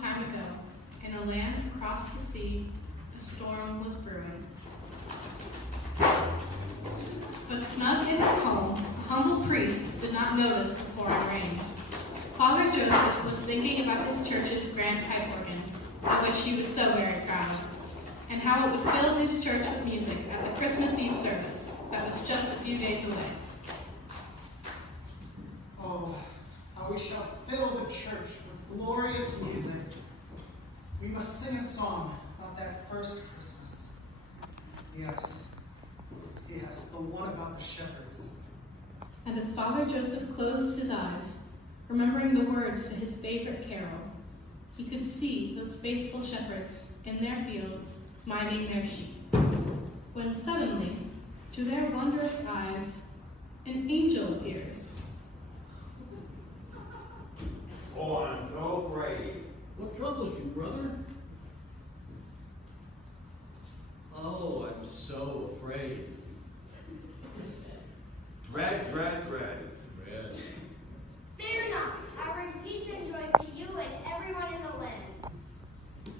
time ago, in a land across the sea, a storm was brewing. But snug in his home, a humble priest did not notice the pouring rain. Father Joseph was thinking about his church's grand pipe organ, of which he was so very proud, and how it would fill his church with music at the Christmas Eve service that was just a few days away. Oh, how we shall fill the church with glorious music. We must sing a song about that first Christmas. Yes, the one about the shepherds. And as Father Joseph closed his eyes, remembering the words to his favorite carol, he could see those faithful shepherds in their fields minding their sheep, when suddenly, to their wondrous eyes, an angel appears. Oh, I'm so afraid. What troubles you, brother? Oh, I'm so afraid. Dread. Dread. Fear not, I bring peace and joy to you and everyone in the land.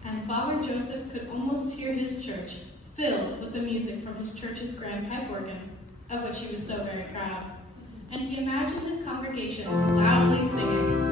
And Father Joseph could almost hear his church filled with the music from his church's grand pipe organ, of which he was so very proud. And he imagined his congregation loudly singing.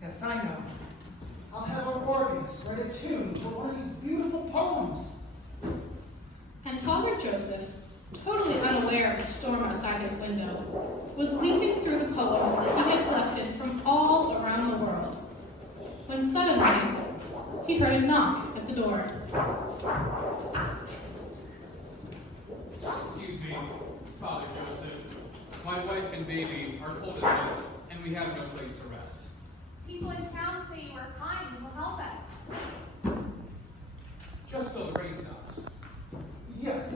Yes, I know. I'll have our organist write a tune for one of these beautiful poems. And Father Joseph, totally unaware of the storm outside his window, was leafing through the poems that he had collected from all around the world, when suddenly he heard a knock at the door. Excuse me, Father Joseph. My wife and baby are cold at night, and we have no place to rest. People in town say you are kind and will help us. Just till the rain stops. Yes,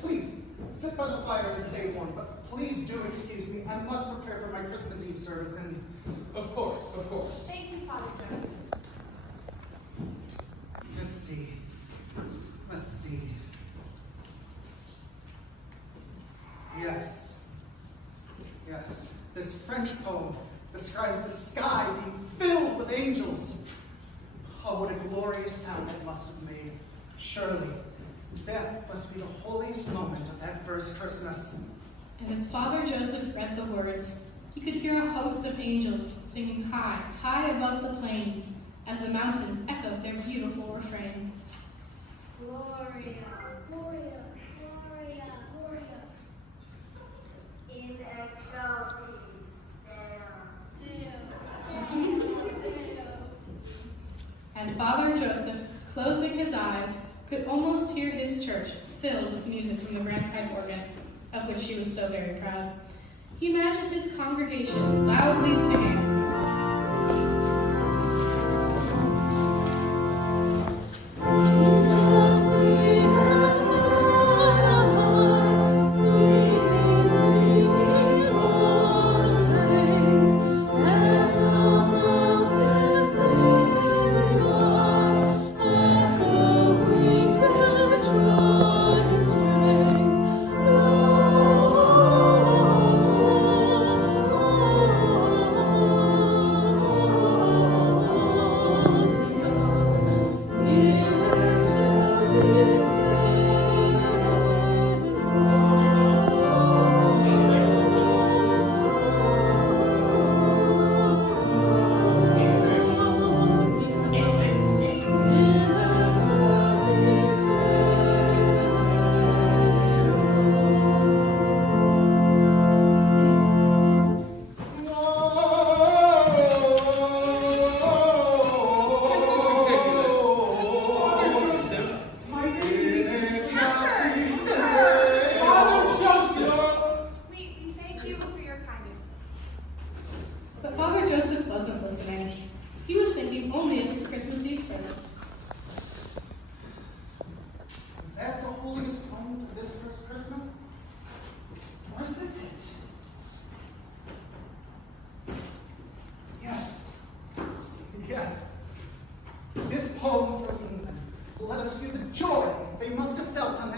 please, sit by the fire and say one, but please do excuse me. I must prepare for my Christmas Eve service and... Of course. Thank you, Father Joseph. Let's see. Yes, this French poem describes the sky being filled with angels. Oh, what a glorious sound it must have made. Surely, that must be the holiest moment of that first Christmas. And as Father Joseph read the words, he could hear a host of angels singing high, high above the plains, as the mountains echoed their beautiful refrain. Gloria, Gloria, Gloria, Gloria. In excelsis Deo. And Father Joseph, closing his eyes, could almost hear his church filled with music from the grand pipe organ, of which he was so very proud. He imagined his congregation loudly singing.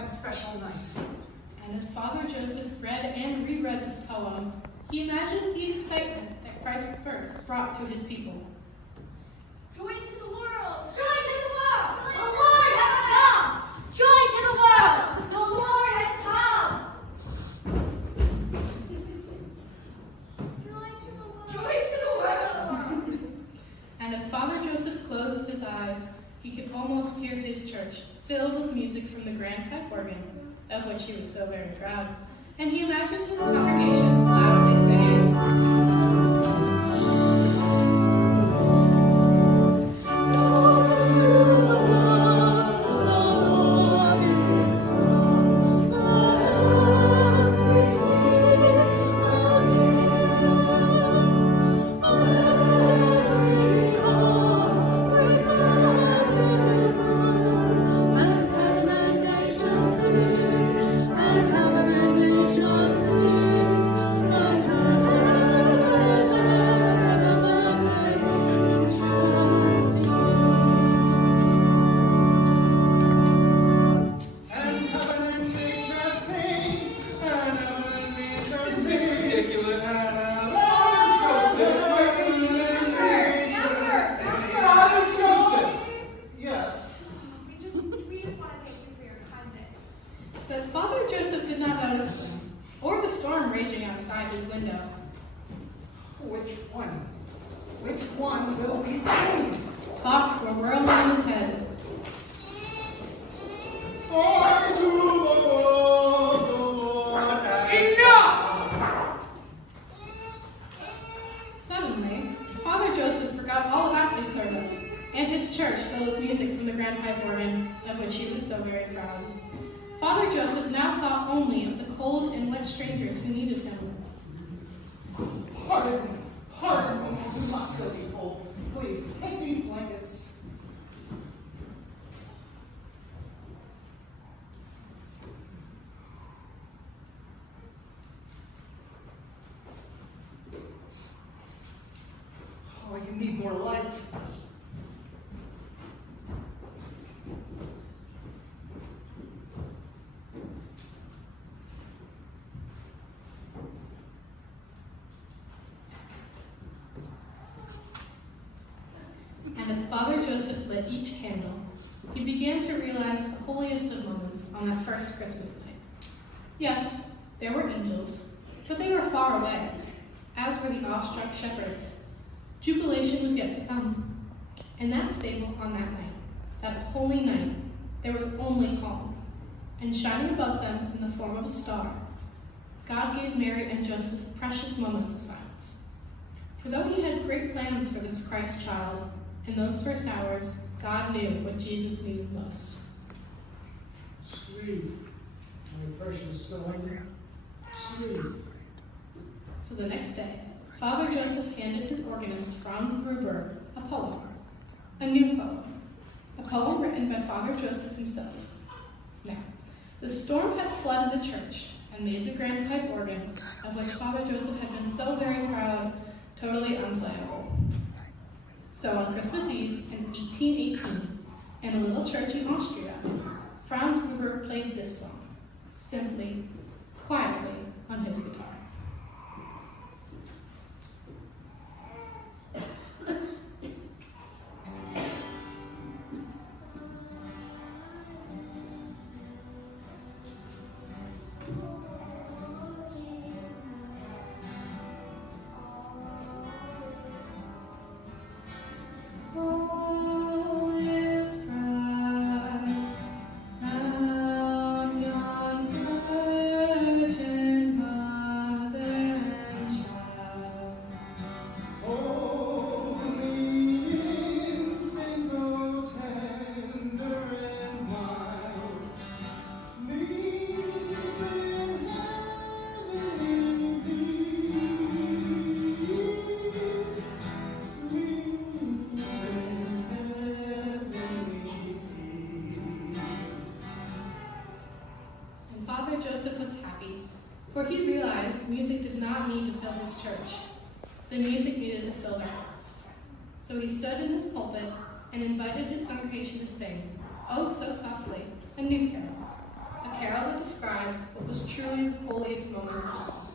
that special night. And as Father Joseph read and reread this poem, he imagined the excitement that Christ's birth brought to his people. Joy to the world! Joy to the world! The Lord has come! Joy to the world! The Lord has come! Joy to the world! Joy to the world! And as Father Joseph closed his eyes, he could almost hear his church filled with music from the grand pipe organ, of which he was so very proud. And he imagined his congregation loudly singing, Which one will be saved? thoughts were whirling in his head. I do love the Lord. Enough! Suddenly, Father Joseph forgot all about his service and his church filled with music from the grand pipe organ, of which he was so very proud. Father Joseph now thought only of the cold and wet strangers who needed him. Pardon me, we must go be cold. Please, take these blankets. Oh, you need more light. And as Father Joseph lit each candle, he began to realize the holiest of moments on that first Christmas night. Yes, there were angels, but they were far away, as were the awestruck shepherds. Jubilation was yet to come. In that stable on that night, that holy night, there was only calm, and shining above them in the form of a star, God gave Mary and Joseph precious moments of silence. For though he had great plans for this Christ child, in those first hours, God knew what Jesus needed most. Sleep, my precious son, sleep. So the next day, Father Joseph handed his organist, Franz Gruber, a poem, a new poem, a poem written by Father Joseph himself. Now, the storm had flooded the church and made the grand pipe organ, of which Father Joseph had been so very proud, totally unplayable. So on Christmas Eve in 1818, in a little church in Austria, Franz Gruber played this song, simply, quietly, on his guitar. Joseph was happy, for he realized music did not need to fill his church. The music needed to fill their hearts. So he stood in his pulpit and invited his congregation to sing, oh so softly, a new carol, a carol that describes what was truly the holiest moment of all.